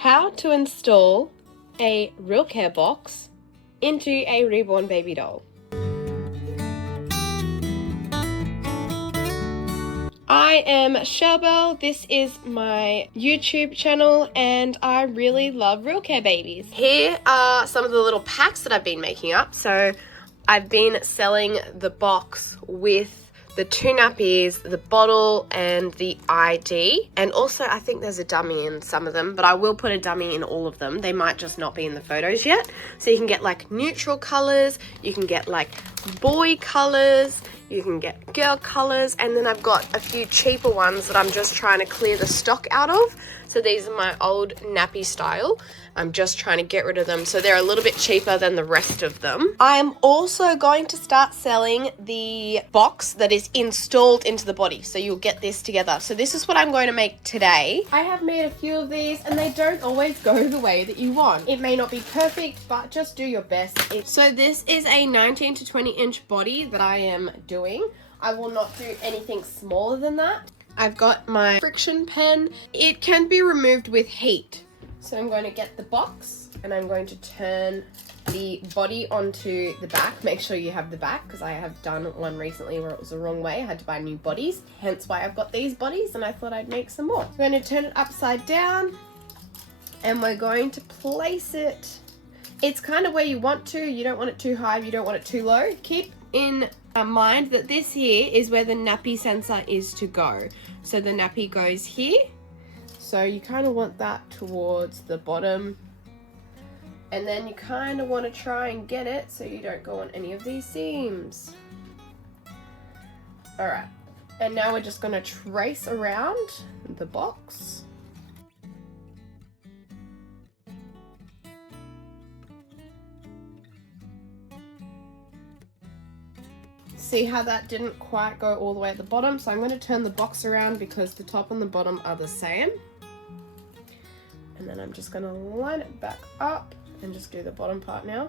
how to install a Realcare box into a Reborn baby doll. I am ShellBell, this is my YouTube channel, and I really love Realcare babies. Here are some of the little packs that I've been making up. So I've been selling the box with the 2 nappies, the bottle, and the ID. And also I think there's a dummy in some of them, but I will put a dummy in all of them. They might just not be in the photos yet. So you can get like neutral colors, you can get like boy colors, you can get girl colors, and then I've got a few cheaper ones that I'm just trying to clear the stock out of. So these are my old nappy style. I'm just trying to get rid of them, so they're a little bit cheaper than the rest of them. I'm also going to start selling the box that is installed into the body, so you'll get this together. So this is what I'm going to make today. I have made a few of these, and they don't always go the way that you want. It may not be perfect, but just do your best. So this is a 19 to 20 inch body that I am doing. I will not do anything smaller than that. I've got my friction pen. It can be removed with heat. So I'm going to get the box and I'm going to turn the body onto the back. Make sure you have the back, because I have done one recently where it was the wrong way. I had to buy new bodies, hence why I've got these bodies, and I thought I'd make some more. So I'm going to turn it upside down and we're going to place it. It's kind of where you want to. You don't want it too high, you don't want it too low. Keep in mind that this here is where the nappy sensor is to go. So the nappy goes here. So you kind of want that towards the bottom, and then you kind of want to try and get it so you don't go on any of these seams. Alright, and now we're just going to trace around the box. See how that didn't quite go all the way at the bottom? So I'm going to turn the box around because the top and the bottom are the same. And then I'm just going to line it back up and just do the bottom part now.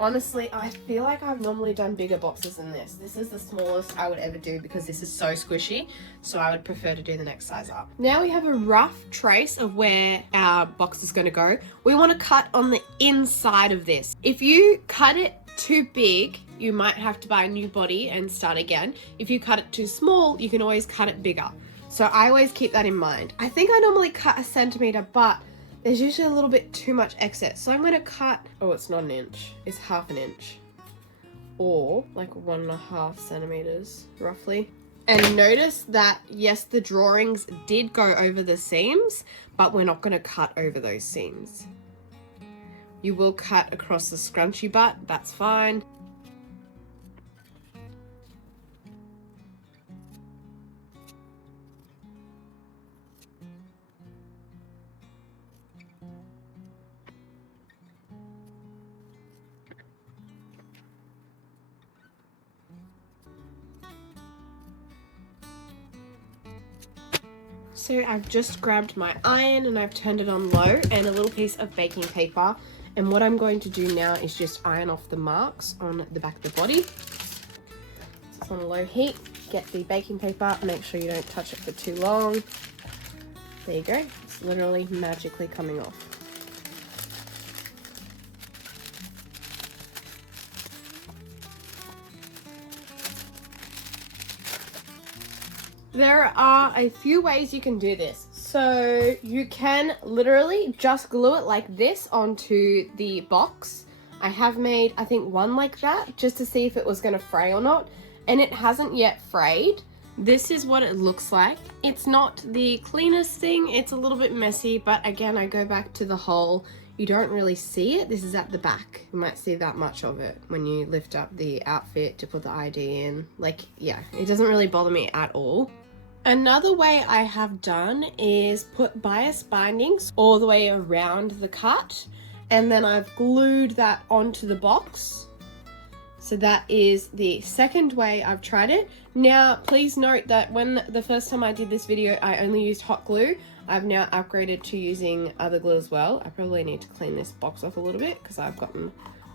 Honestly, I feel like I've normally done bigger boxes than this. This is the smallest I would ever do because this is so squishy. So I would prefer to do the next size up. Now we have a rough trace of where our box is going to go. We want to cut on the inside of this. If you cut it too big, you might have to buy a new body and start again. If you cut it too small, you can always cut it bigger. So I always keep that in mind. I think I normally cut 1 centimeter, but there's usually a little bit too much excess. So I'm going to cut, oh, it's not 1 inch, it's 1/2 inch. Or like 1.5 centimeters, roughly. And notice that, yes, the drawings did go over the seams, but we're not going to cut over those seams. You will cut across the scrunchy butt, that's fine. So I've just grabbed my iron and I've turned it on low and a little piece of baking paper. And what I'm going to do now is just iron off the marks on the back of the body. So it's on low heat. Get the baking paper, make sure you don't touch it for too long. There you go. It's literally magically coming off. There are a few ways you can do this. So you can literally just glue it like this onto the box. I have made, I think, one like that just to see if it was going to fray or not, and it hasn't yet frayed. This is what it looks like. It's not the cleanest thing, it's a little bit messy, but again, I go back to the hole. You don't really see it. This is at the back. You might see that much of it when you lift up the outfit to put the ID in. Like, yeah, it doesn't really bother me at all. Another way I have done is put bias bindings all the way around the cut, and then I've glued that onto the box. So that is the second way I've tried it. Now, please note that when the first time I did this video, I only used hot glue. I've now upgraded to using other glue as well. I probably need to clean this box off a little bit because I've gotten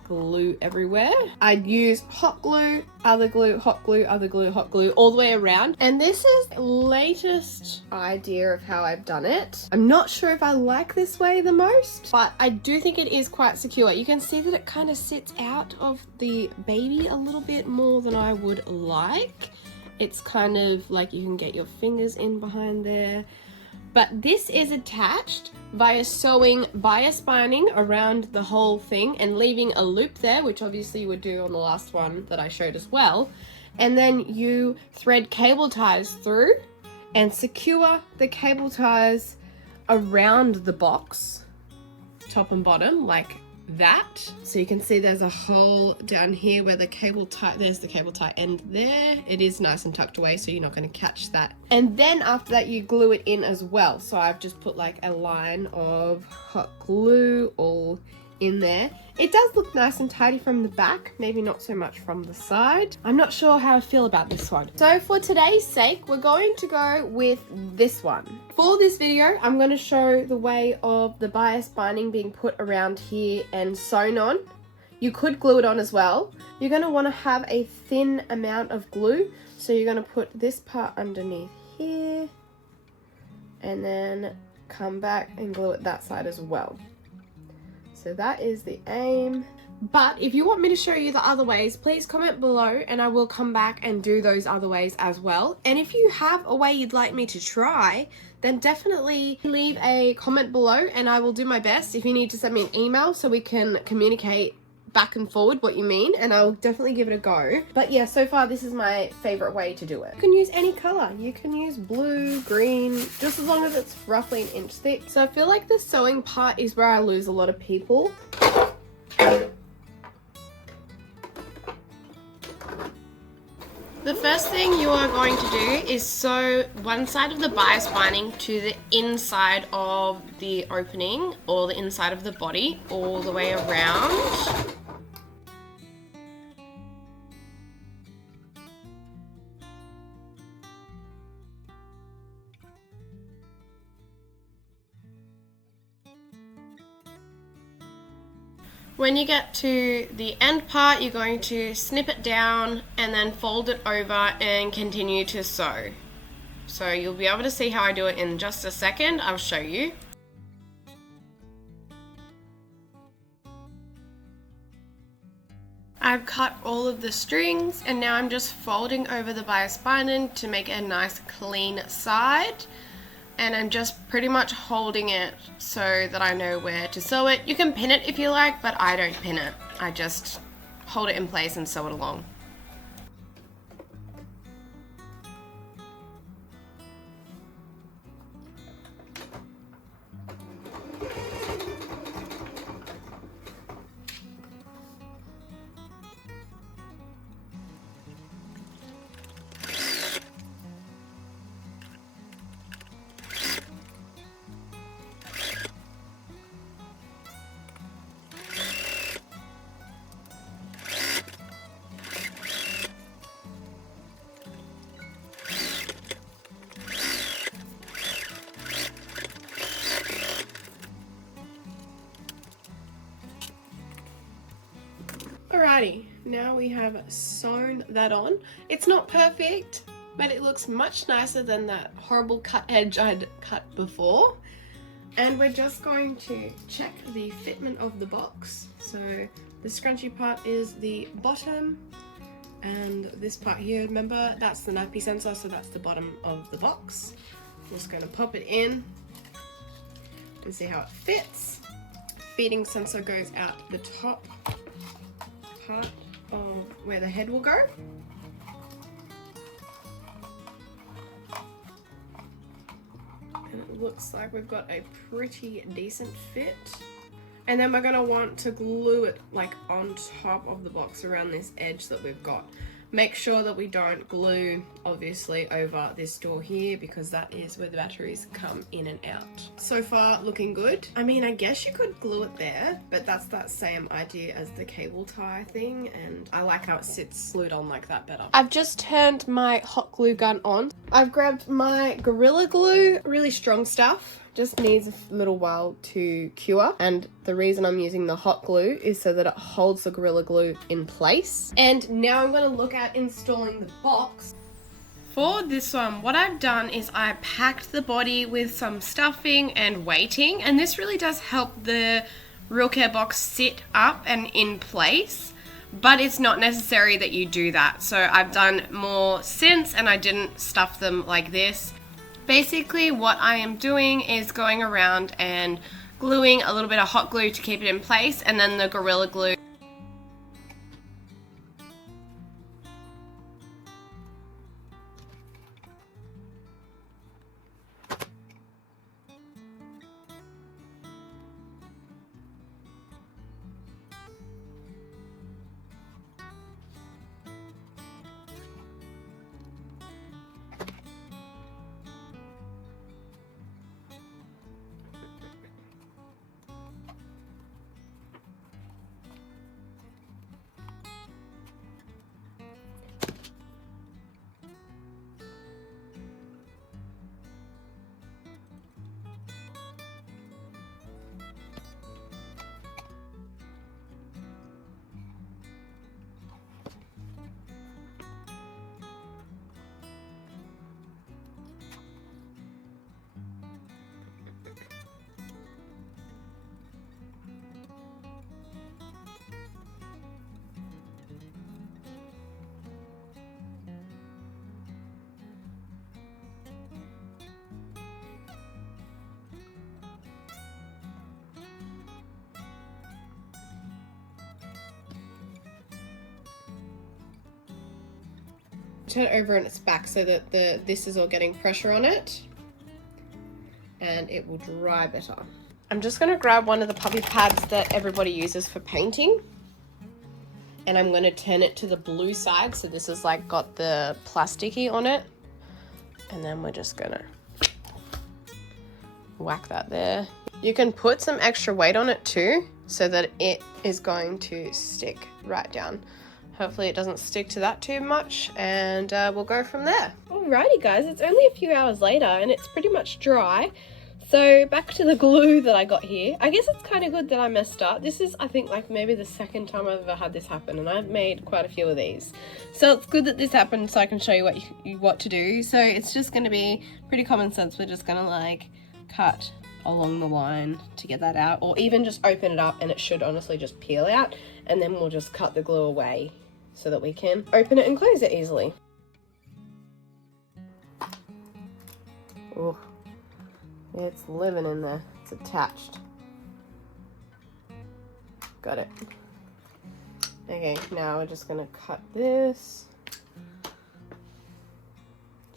glue everywhere. I'd use hot glue, other glue, hot glue, other glue, hot glue, all the way around. And this is the latest idea of how I've done it. I'm not sure if I like this way the most, but I do think it is quite secure. You can see that it kind of sits out of the baby a little bit more than I would like. It's kind of like you can get your fingers in behind there. But this is attached via sewing bias binding around the whole thing and leaving a loop there, which obviously you would do on the last one that I showed as well. And then you thread cable ties through and secure the cable ties around the box, top and bottom, like that. So you can see there's a hole down here where the cable tie, there's the cable tie end there. It is nice and tucked away, so you're not going to catch that. And then after that you glue it in as well. So I've just put like a line of hot glue all in there. It does look nice and tidy from the back, maybe not so much from the side. I'm not sure how I feel about this one. So for today's sake, we're going to go with this one. For this video, I'm going to show the way of the bias binding being put around here and sewn on. You could glue it on as well. You're going to want to have a thin amount of glue. So you're going to put this part underneath here and then come back and glue it that side as well. So that is the aim. But if you want me to show you the other ways, please comment below and I will come back and do those other ways as well. And if you have a way you'd like me to try, then definitely leave a comment below and I will do my best. If you need to send me an email so we can communicate back and forward what you mean, and I'll definitely give it a go. But yeah, so far this is my favorite way to do it. You can use any color. You can use blue, green, just as long as it's roughly an inch thick. So I feel like the sewing part is where I lose a lot of people. The first thing you are going to do is sew one side of the bias binding to the inside of the opening or the inside of the body all the way around. When you get to the end part, you're going to snip it down and then fold it over and continue to sew. So you'll be able to see how I do it in just a second. I'll show you. I've cut all of the strings and now I'm just folding over the bias binding to make a nice clean side. And I'm just pretty much holding it so that I know where to sew it. You can pin it if you like, but I don't pin it. I just hold it in place and sew it along. Alrighty, now we have sewn that on. It's not perfect, but it looks much nicer than that horrible cut edge I'd cut before. And we're just going to check the fitment of the box. So the scrunchy part is the bottom, and this part here, remember, that's the nappy sensor, so that's the bottom of the box. I'm just going to pop it in and see how it fits. Feeding sensor goes out the top part of where the head will go. And it looks like we've got a pretty decent fit. And then we're going to want to glue it like on top of the box around this edge that we've got. Make sure that we don't glue obviously over this door here because that is where the batteries come in and out. So far looking good. I mean, I guess you could glue it there, but that's that same idea as the cable tie thing, and I like how it sits glued on like that better. I've just turned my hot glue gun on. I've grabbed my Gorilla Glue, really strong stuff. Just needs a little while to cure, and the reason I'm using the hot glue is so that it holds the Gorilla Glue in place. And now I'm going to look at installing the box. For this one, what I've done is I packed the body with some stuffing and weighting, and this really does help the Realcare box sit up and in place. But it's not necessary that you do that. So I've done more since, and I didn't stuff them like this. Basically what I am doing is going around and gluing a little bit of hot glue to keep it in place, and then the Gorilla Glue. Turn it over on its back so that this is all getting pressure on it, and it will dry better. I'm just going to grab one of the puppy pads that everybody uses for painting, and I'm going to turn it to the blue side, so this is like got the plasticky on it, and then we're just going to whack that there. You can put some extra weight on it too, so that it is going to stick right down. Hopefully it doesn't stick to that too much, and we'll go from there. Alrighty guys, it's only a few hours later and it's pretty much dry. So back to the glue that I got here. I guess it's kind of good that I messed up. This is, I think, like maybe the second time I've ever had this happen, and I've made quite a few of these. So it's good that this happened so I can show you what to do. So it's just going to be pretty common sense. We're just going to like cut along the line to get that out, or even just open it up and it should honestly just peel out, and then we'll just cut the glue away so that we can open it and close it easily. Oh, it's living in there. It's attached. Got it. Okay, now we're just gonna cut this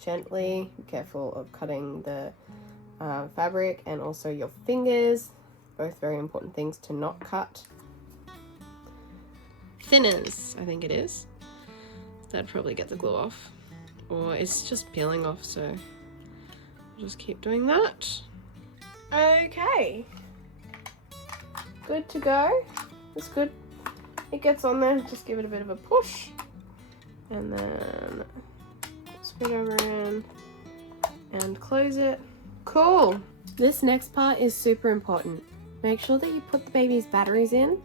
gently. Be careful of cutting the fabric and also your fingers. Both very important things to not cut. Thinners, I think it is. That'd probably get the glue off. Or it's just peeling off, so I'll just keep doing that. Okay. Good to go. It's good. It gets on there, just give it a bit of a push. And then spread over in and close it. Cool. This next part is super important. Make sure that you put the baby's batteries in.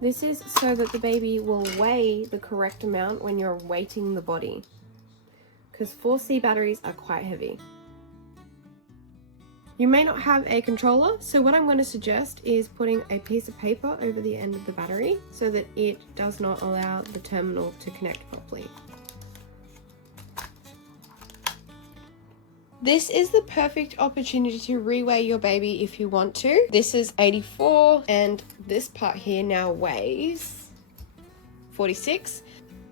This is so that the baby will weigh the correct amount when you're weighting the body, because 4C batteries are quite heavy. You may not have a controller, so what I'm going to suggest is putting a piece of paper over the end of the battery so that it does not allow the terminal to connect properly. This is the perfect opportunity to reweigh your baby if you want to. This is 84 and this part here now weighs 46.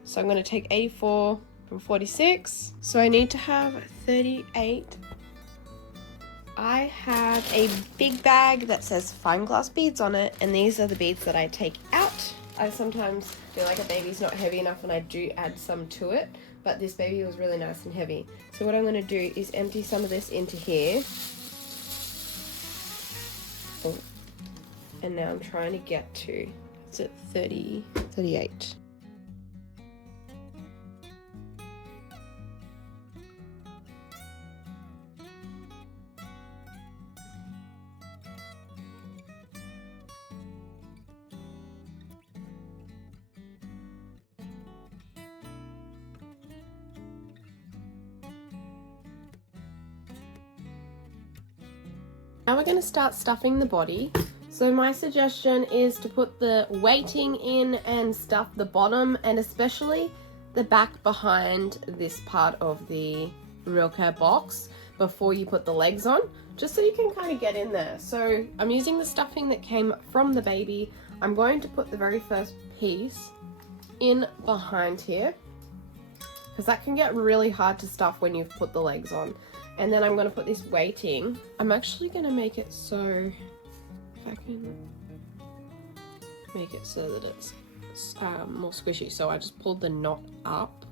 So I'm going to take 84 from 46. So I need to have 38. I have a big bag that says fine glass beads on it, and these are the beads that I take out. I sometimes feel like a baby's not heavy enough and I do add some to it, but this baby was really nice and heavy. So what I'm going to do is empty some of this into here. Oh. And now I'm trying to get to, it's at 30, 38. Now we're going to start stuffing the body. So my suggestion is to put the weighting in and stuff the bottom, and especially the back behind this part of the Realcare box before you put the legs on, just so you can kind of get in there. So I'm using the stuffing that came from the baby. I'm going to put the very first piece in behind here, because that can get really hard to stuff when you've put the legs on. And then I'm going to put this weighting. I'm actually going to make it so, if I can make it so that it's more squishy. So I just pulled the knot up,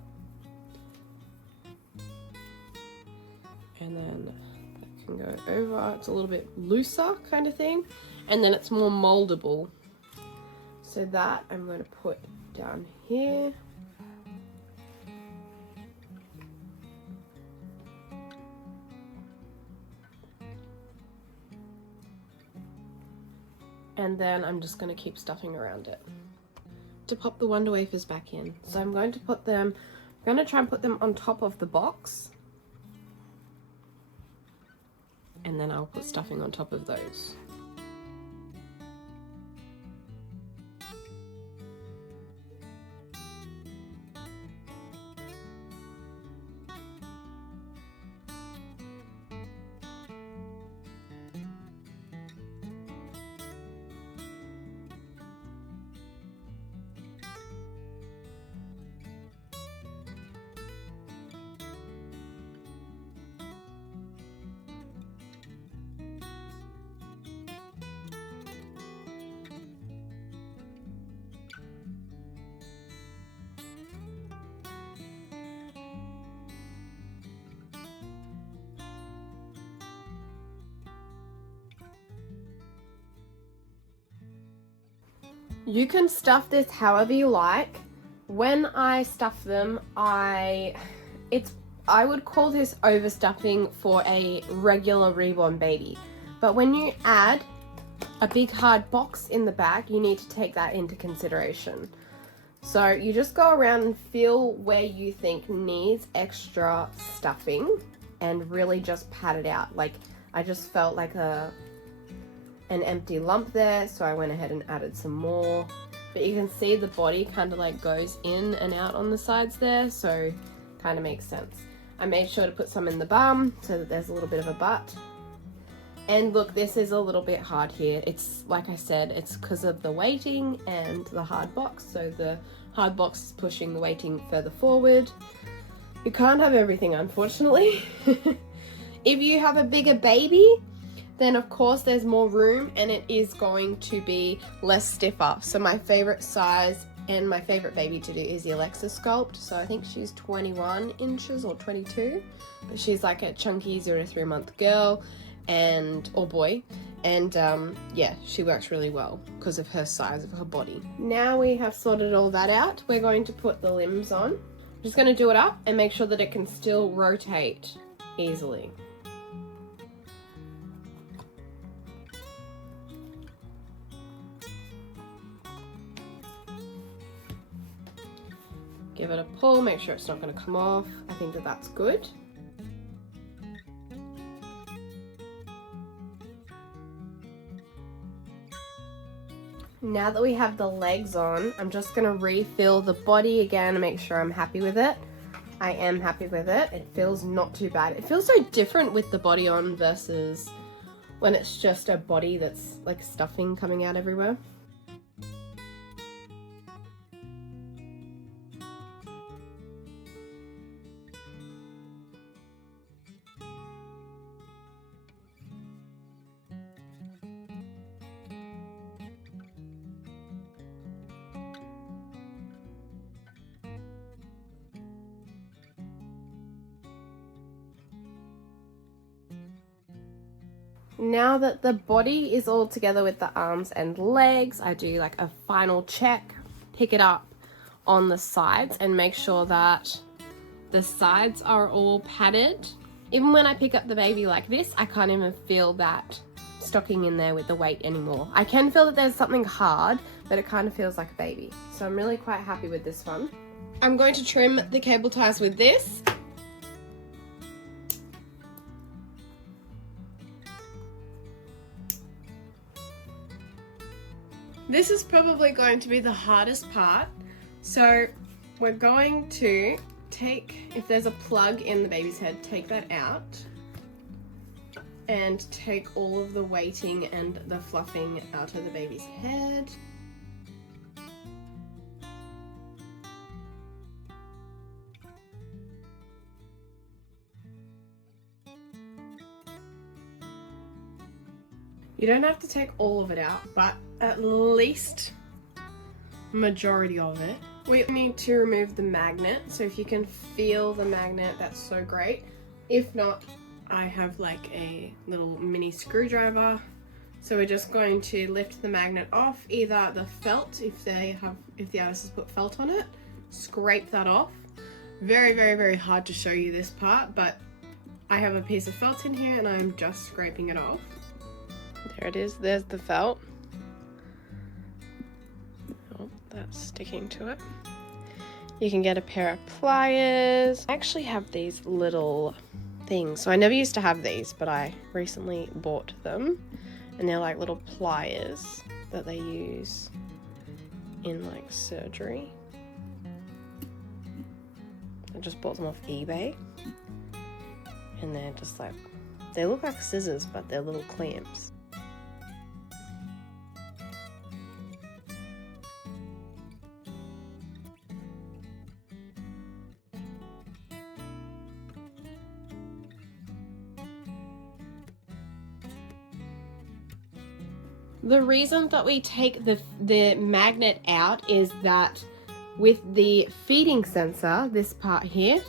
and then that can go over. It's a little bit looser kind of thing, and then it's more moldable. So that I'm going to put down here. And then I'm just going to keep stuffing around it. To pop the Wonder Wafers back in, so I'm going to put them, I'm going to try and put them on top of the box, and then I'll put stuffing on top of those. You can stuff this however you like. When I stuff them, I would call this overstuffing for a regular Reborn baby. But when you add a big hard box in the bag, you need to take that into consideration. So you just go around and feel where you think needs extra stuffing and really just pat it out. Like, I just felt like an empty lump there, so I went ahead and added some more. But you can see the body kind of like goes in and out on the sides there, so kind of makes sense. I made sure to put some in the bum so that there's a little bit of a butt. And look, this is a little bit hard here. It's like I said, it's because of the weighting and the hard box. So the hard box is pushing the weighting further forward. You can't have everything, unfortunately. If you have a bigger baby, then of course there's more room and it is going to be less stiffer. So my favorite size and my favorite baby to do is the Alexa sculpt. So I think she's 21 inches or 22, but she's like a chunky 0 to 3 month girl or boy. And yeah, she works really well because of her size of her body. Now we have sorted all that out, we're going to put the limbs on. I'm just going to do it up and make sure that it can still rotate easily. Give it a pull, make sure it's not going to come off. I think that that's good. Now that we have the legs on, I'm just going to refill the body again and make sure I'm happy with it. I am happy with it. It feels not too bad. It feels so different with the body on versus when it's just a body that's like stuffing coming out everywhere. Now that the body is all together with the arms and legs, I do like a final check, pick it up on the sides and make sure that the sides are all padded. Even when I pick up the baby like this, I can't even feel that stocking in there with the weight anymore. I can feel that there's something hard, but it kind of feels like a baby. So I'm really quite happy with this one. I'm going to trim the cable ties with this. This is probably going to be the hardest part. So we're going to take, if there's a plug in the baby's head, take that out and take all of the weighting and the fluffing out of the baby's head. You don't have to take all of it out, but at least majority of it. We need to remove the magnet, so if you can feel the magnet, that's so great. If not, I have like a little mini screwdriver. So we're just going to lift the magnet off, either the felt, if the artist has put felt on it, scrape that off. Very, very, very hard to show you this part, but I have a piece of felt in here and I'm just scraping it off. There it is, there's the felt. Oh, that's sticking to it. You can get a pair of pliers. I actually have these little things. So I never used to have these, but I recently bought them. And they're like little pliers that they use in like surgery. I just bought them off eBay. And they're just like, they look like scissors, but they're little clamps. The reason that we take the magnet out is that with the feeding sensor, this part here,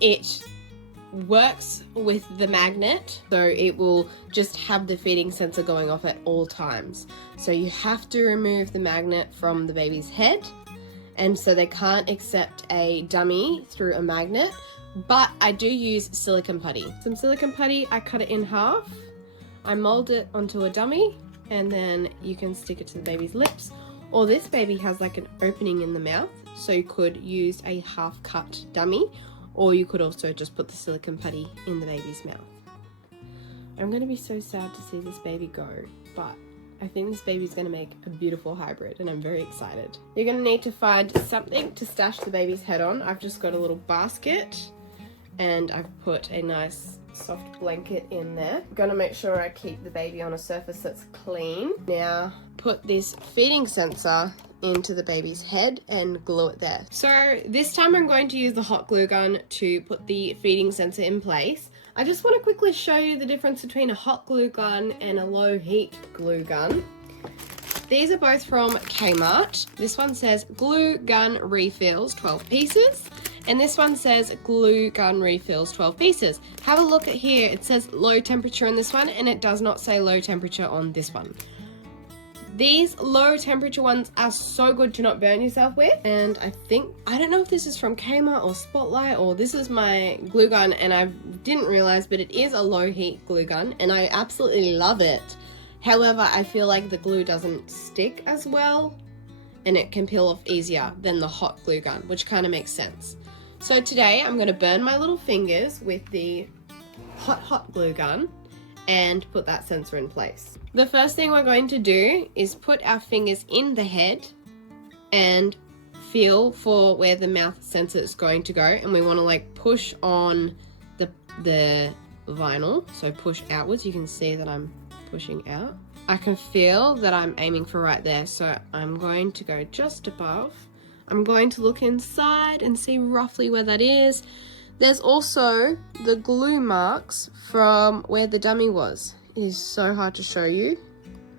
it works with the magnet, so it will just have the feeding sensor going off at all times. So you have to remove the magnet from the baby's head, and so they can't accept a dummy through a magnet, but I do use silicone putty. Some silicone putty, I cut it in half. I mold it onto a dummy and then you can stick it to the baby's lips, or this baby has like an opening in the mouth, so you could use a half cut dummy, or you could also just put the silicone putty in the baby's mouth. I'm going to be so sad to see this baby go, but I think this baby's going to make a beautiful hybrid and I'm very excited. You're going to need to find something to stash the baby's head on. I've just got a little basket and I've put a nice soft blanket in there. I'm gonna make sure I keep the baby on a surface that's clean. Now put this feeding sensor into the baby's head and glue it there. So this time I'm going to use the hot glue gun to put the feeding sensor in place. I just want to quickly show you the difference between a hot glue gun and a low heat glue gun. These are both from Kmart. This one says glue gun refills 12 pieces. And this one says glue gun refills 12 pieces. Have a look at here. It says low temperature on this one and it does not say low temperature on this one. These low temperature ones are so good to not burn yourself with. And I don't know if this is from Kmart or Spotlight, or this is my glue gun and I didn't realize, but it is a low heat glue gun and I absolutely love it. However, I feel like the glue doesn't stick as well and it can peel off easier than the hot glue gun, which kind of makes sense. So today I'm going to burn my little fingers with the hot glue gun and put that sensor in place. The first thing we're going to do is put our fingers in the head and feel for where the mouth sensor is going to go, and we want to like push on the vinyl, so push outwards. You can see that I'm pushing out. I can feel that I'm aiming for right there, so I'm going to go just above. I'm going to look inside and see roughly where that is. There's also the glue marks from where the dummy was. It is so hard to show you.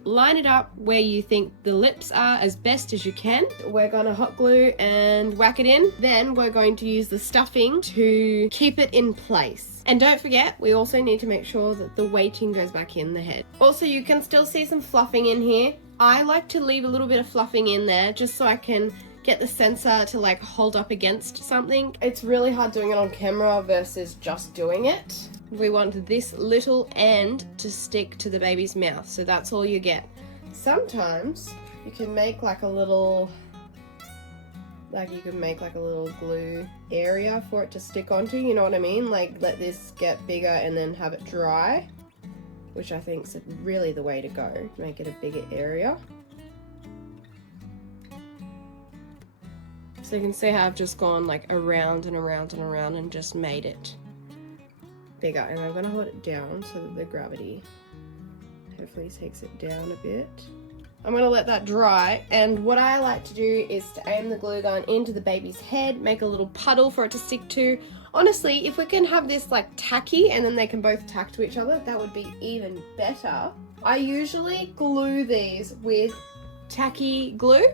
Line it up where you think the lips are as best as you can. We're gonna hot glue and whack it in. Then we're going to use the stuffing to keep it in place. And don't forget, we also need to make sure that the weighting goes back in the head. Also, you can still see some fluffing in here. I like to leave a little bit of fluffing in there just so I can get the sensor to like hold up against something. It's really hard doing it on camera versus just doing it. We want this little end to stick to the baby's mouth, so that's all you get. Sometimes you can make like a little, glue area for it to stick onto, you know what I mean? Like let this get bigger and then have it dry. which I think is really the way to go. Make it a bigger area. So you can see how I've just gone like around and around and around and just made it bigger. And I'm gonna hold it down so that the gravity hopefully takes it down a bit. I'm gonna let that dry, and what I like to do is to aim the glue gun into the baby's head, make a little puddle for it to stick to. Honestly, if we can have this like tacky and then they can both tack to each other, that would be even better. I usually glue these with tacky glue,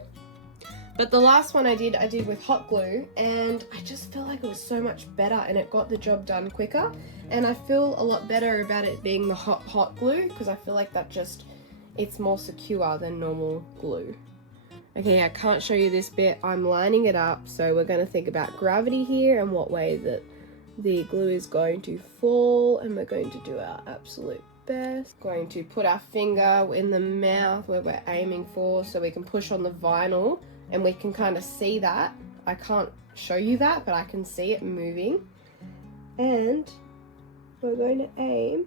but the last one I did with hot glue, and I just felt like it was so much better and it got the job done quicker. And I feel a lot better about it being the hot glue, because I feel like that just, it's more secure than normal glue. Okay, I can't show you this bit. I'm lining it up, so we're going to think about gravity here and what way that the glue is going to fall, and we're going to do our absolute best. Going to put our finger in the mouth where we're aiming for, so we can push on the vinyl and we can kind of see that. I can't show you that, but I can see it moving. And we're going to aim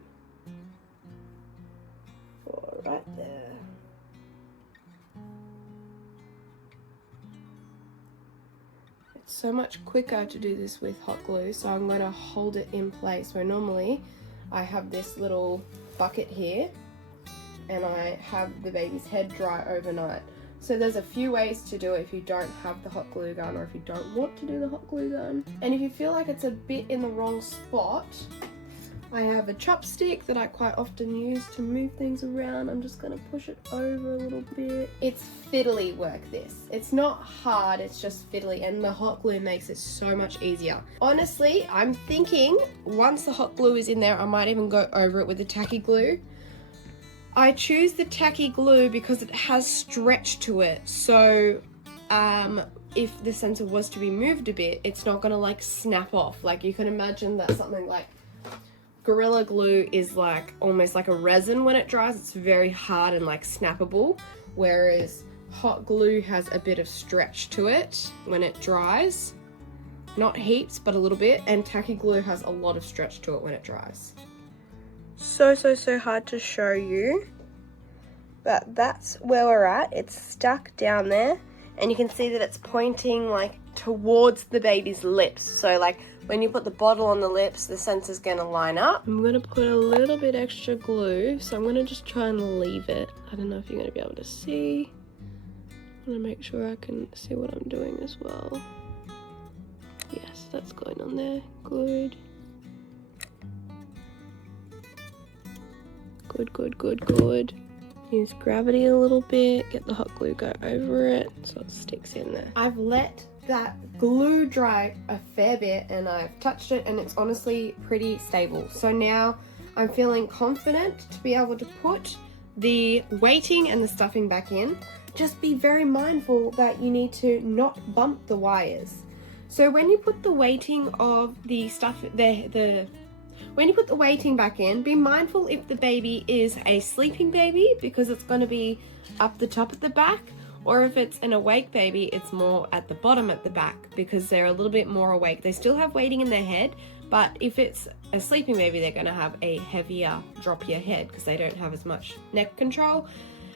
for right there. It's so much quicker to do this with hot glue, so I'm going to hold it in place, where normally I have this little bucket here and I have the baby's head dry overnight. So there's a few ways to do it if you don't have the hot glue gun, or if you don't want to do the hot glue gun. And if you feel like it's a bit in the wrong spot, I have a chopstick that I quite often use to move things around. I'm just going to push it over a little bit. It's fiddly work, this. It's not hard, it's just fiddly, and the hot glue makes it so much easier. Honestly, I'm thinking once the hot glue is in there, I might even go over it with the tacky glue. I choose the tacky glue because it has stretch to it, so if the sensor was to be moved a bit, it's not going to like snap off. Like, you can imagine that something like Gorilla Glue is like almost like a resin when it dries. It's very hard and like snappable, whereas hot glue has a bit of stretch to it when it dries. Not heaps, but a little bit, and tacky glue has a lot of stretch to it when it dries. So hard to show you, but that's where we're at. It's stuck down there, and you can see that it's pointing like towards the baby's lips. So like when you put the bottle on the lips, the sensor's gonna line up. I'm gonna put a little bit extra glue, so I'm gonna just try and leave it. I don't know if you're gonna be able to see. I'm gonna make sure I can see what I'm doing as well. Yes, that's going on there. Good. Good. Use gravity a little bit, get the hot glue, go over it so it sticks in there. I've let that glue dry a fair bit and I've touched it, and it's honestly pretty stable. So now I'm feeling confident to be able to put the weighting and the stuffing back in. Just be very mindful that you need to not bump the wires. So when you put the weighting of the stuff, when you put the weighting back in, be mindful if the baby is a sleeping baby, because it's going to be up the top at the back, or if it's an awake baby, it's more at the bottom at the back, because they're a little bit more awake. They still have weighting in their head, but if it's a sleeping baby, they're going to have a heavier, droppier head because they don't have as much neck control.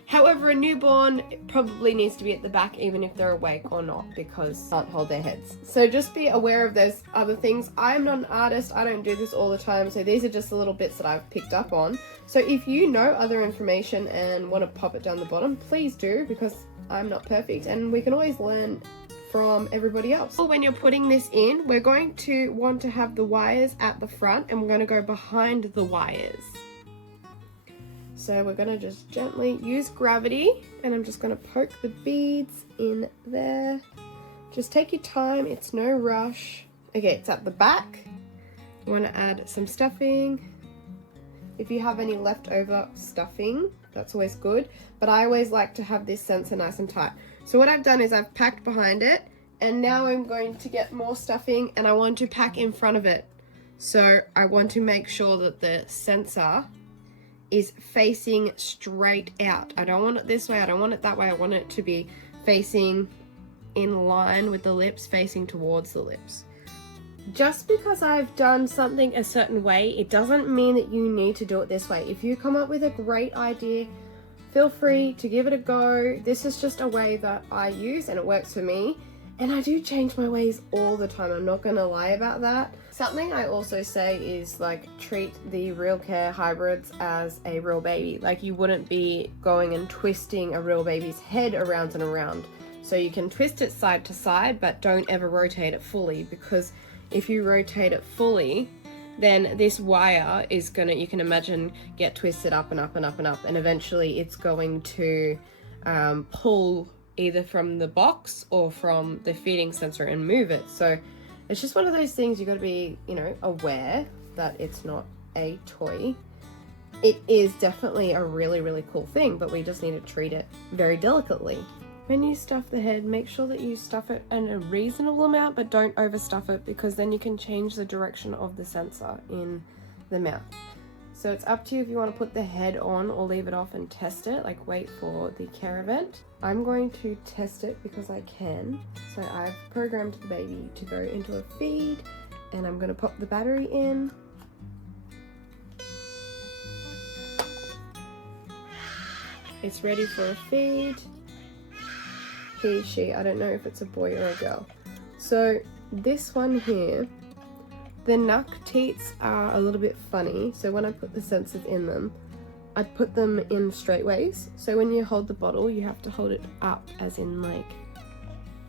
However, a newborn probably needs to be at the back even if they're awake or not, because they can't hold their heads. So just be aware of those other things. I'm not an artist, I don't do this all the time, so these are just the little bits that I've picked up on. So if you know other information and want to pop it down the bottom, please do, because I'm not perfect and we can always learn from everybody else. When you're putting this in, we're going to want to have the wires at the front, and we're going to go behind the wires. So we're going to just gently use gravity, and I'm just going to poke the beads in there. Just take your time, it's no rush. Okay, it's at the back. You want to add some stuffing. If you have any leftover stuffing, that's always good, but I always like to have this sensor nice and tight. So what I've done is I've packed behind it, and now I'm going to get more stuffing, and I want to pack in front of it. So I want to make sure that the sensor is facing straight out. I don't want it this way, I don't want it that way, I want it to be facing in line with the lips, facing towards the lips. just because I've done something a certain way, it doesn't mean that you need to do it this way. If you come up with a great idea, feel free to give it a go. This is just a way that I use and it works for me. And I do change my ways all the time. I'm not gonna lie about that. Something I also say is like treat the Realcare hybrids as a real baby. Like you wouldn't be going and twisting a real baby's head around and around. So you can twist it side to side, but don't ever rotate it fully, because if you rotate it fully, then this wire is gonna, you can imagine, get twisted up and up and up and up, and eventually it's going to pull either from the box or from the feeding sensor and move it. So it's just one of those things you got to be, you know, aware that it's not a toy. It is definitely a really, really cool thing, but we just need to treat it very delicately. When you stuff the head, make sure that you stuff it in a reasonable amount, but don't overstuff it, because then you can change the direction of the sensor in the mouth. So it's up to you if you want to put the head on or leave it off and test it, like wait for the care event. I'm going to test it because I can. So I've programmed the baby to go into a feed, and I'm going to pop the battery in. It's ready for a feed. He, she, I don't know if it's a boy or a girl. So this one here, the nuck teats are a little bit funny. So when I put the sensors in them, I put them in straightways. So when you hold the bottle, you have to hold it up as in like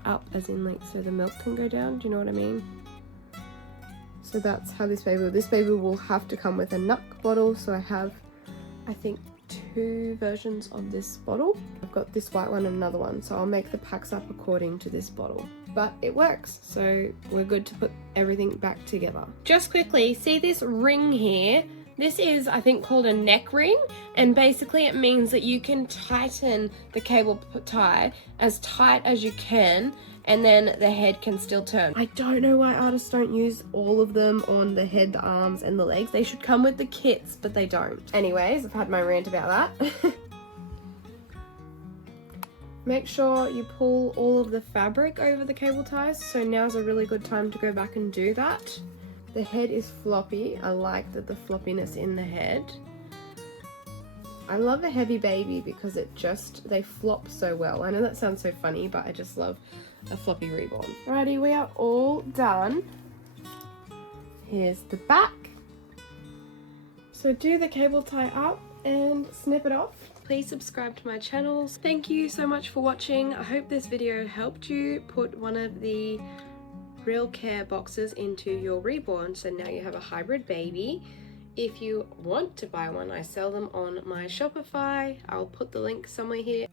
so the milk can go down. Do you know what I mean? So that's how this baby will have to come with a nuck bottle. So I have, I think, 2 versions of this bottle. I've got this white one and another one, so I'll make the packs up according to this bottle. But it works, so we're good to put everything back together. Just quickly, see this ring here? This is, I think, called a neck ring, and basically it means that you can tighten the cable tie as tight as you can, and then the head can still turn. I don't know why artists don't use all of them on the head, the arms, and the legs. They should come with the kits, but they don't. Anyways, I've had my rant about that. Make sure you pull all of the fabric over the cable ties, so now's a really good time to go back and do that. The head is floppy. I like the floppiness in the head. I love a heavy baby because they flop so well. I know that sounds so funny, but I just love a floppy Reborn. Alrighty, we are all done. Here's the back. So do the cable tie up and snip it off. Please subscribe to my channels. Thank you so much for watching. I hope this video helped you put one of the Realcare boxes into your Reborn, so now you have a hybrid baby. If you want to buy one, I sell them on my Shopify. I'll put the link somewhere here.